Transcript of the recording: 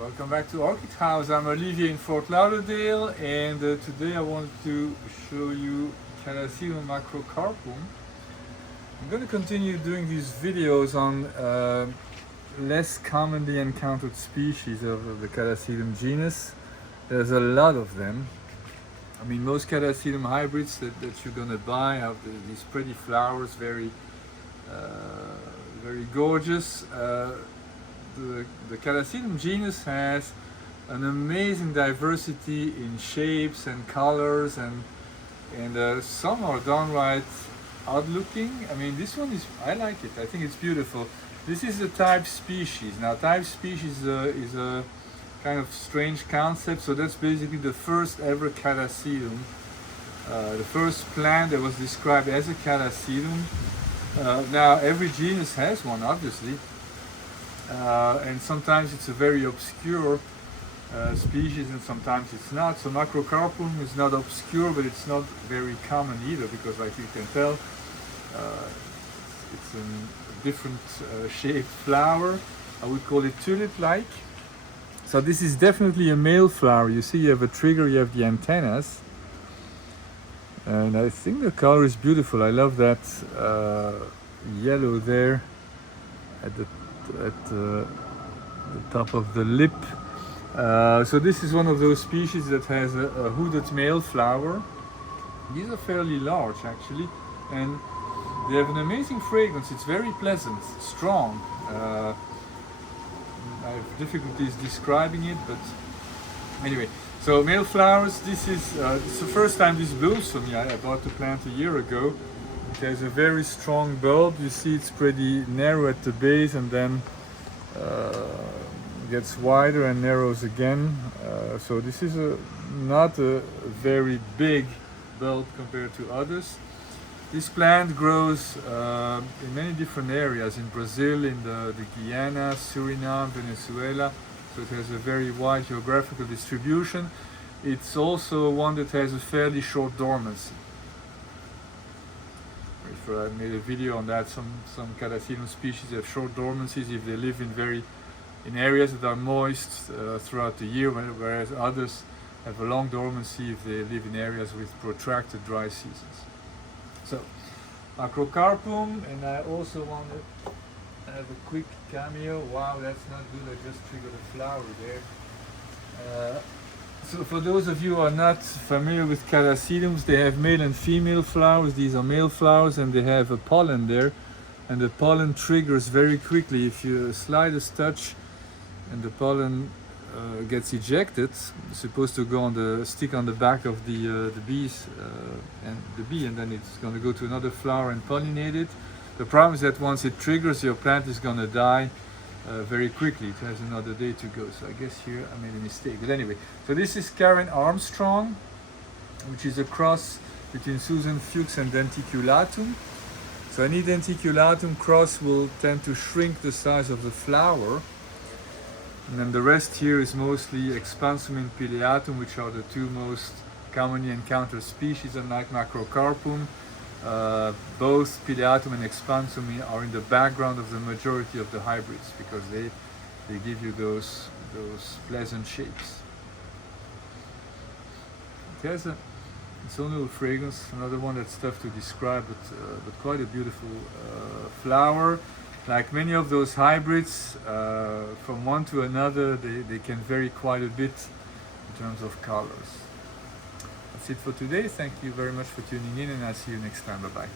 Welcome back to Orchid House. I'm Olivier in Fort Lauderdale, and today I want to show you Catasetum macrocarpum. I'm going to continue doing these videos on less commonly encountered species of the Catasetum genus. There's a lot of them. I mean, most Catasetum hybrids that you're going to buy have these pretty flowers, very gorgeous. The Catasetum genus has an amazing diversity in shapes and colors, and some are downright odd looking. I mean, this one is, I like it. I think it's beautiful. This is the type species. Now, type species is a kind of strange concept. So that's basically the first ever Catasetum, the first plant that was described as a Catasetum. Now, every genus has one, obviously. And sometimes it's a very obscure species and sometimes it's not. So macrocarpum is not obscure, but it's not very common either, because like you can tell, it's a different shaped flower. I would call it tulip-like. So this is definitely a male flower. You see, you have a trigger, you have the antennas. And I think the color is beautiful. I love that yellow there at the top of the lip. So this is one of those species that has a hooded male flower. These are fairly large actually, and they have an amazing fragrance. It's very pleasant, strong. I have difficulties describing it, but anyway. So male flowers, this is it's the first time this blooms for me. I bought the plant a year ago. It has a very strong bulb. You see it's pretty narrow at the base, and then gets wider and narrows again. So this is not a very big bulb compared to others. This plant grows in many different areas, in Brazil, in the Guyana, Suriname, Venezuela. So it has a very wide geographical distribution. It's also one that has a fairly short dormancy. I made a video on that. Some Catasetum species have short dormancies if they live in areas that are moist throughout the year, whereas others have a long dormancy if they live in areas with protracted dry seasons. So, macrocarpum, and I also want to have a quick cameo. Wow, that's not good. I just triggered a flower there. So for those of you who are not familiar with Catasetums, they have male and female flowers. These are male flowers and they have a pollen there, and the pollen triggers very quickly. If you slightest touch and the pollen gets ejected, it's supposed to go stick on the back of the bees and the bee, and then it's going to go to another flower and pollinate it. The problem is that once it triggers, your plant is going to die very quickly. It has another day to go. So I guess here I made a mistake. But anyway, so this is Karen Armstrong, which is a cross between Susan Fuchs and denticulatum. So any denticulatum cross will tend to shrink the size of the flower. And then the rest here is mostly expansum and pileatum, which are the two most commonly encountered species, unlike macrocarpum. Both pileatum and expansum are in the background of the majority of the hybrids because they give you those pleasant shapes. It has its own little fragrance, another one that's tough to describe, but quite a beautiful flower. Like many of those hybrids, from one to another, they can vary quite a bit in terms of colors. That's it for today. Thank you very much for tuning in, and I'll see you next time. Bye-bye.